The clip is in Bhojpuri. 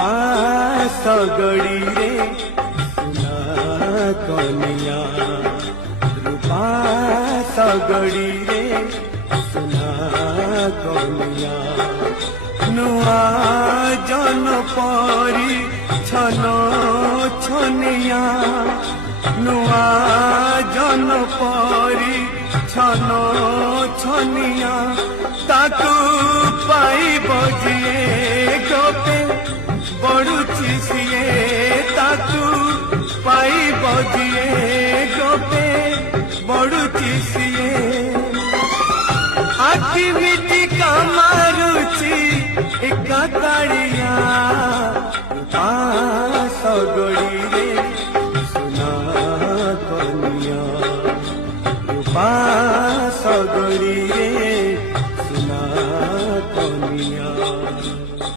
सगड़ी रे सुना कनिया रूपा सगड़ी रे सुना कनिया नुआ जन परी छन छनिया नुआ जन परी छन छनिया ताकू पाई बजिए गोपे बड़ुची सिए ताकू पाई बजिए गोपे बड़ुची सिए आखि मिटी का मारुची एका ताड़िया सगड़ी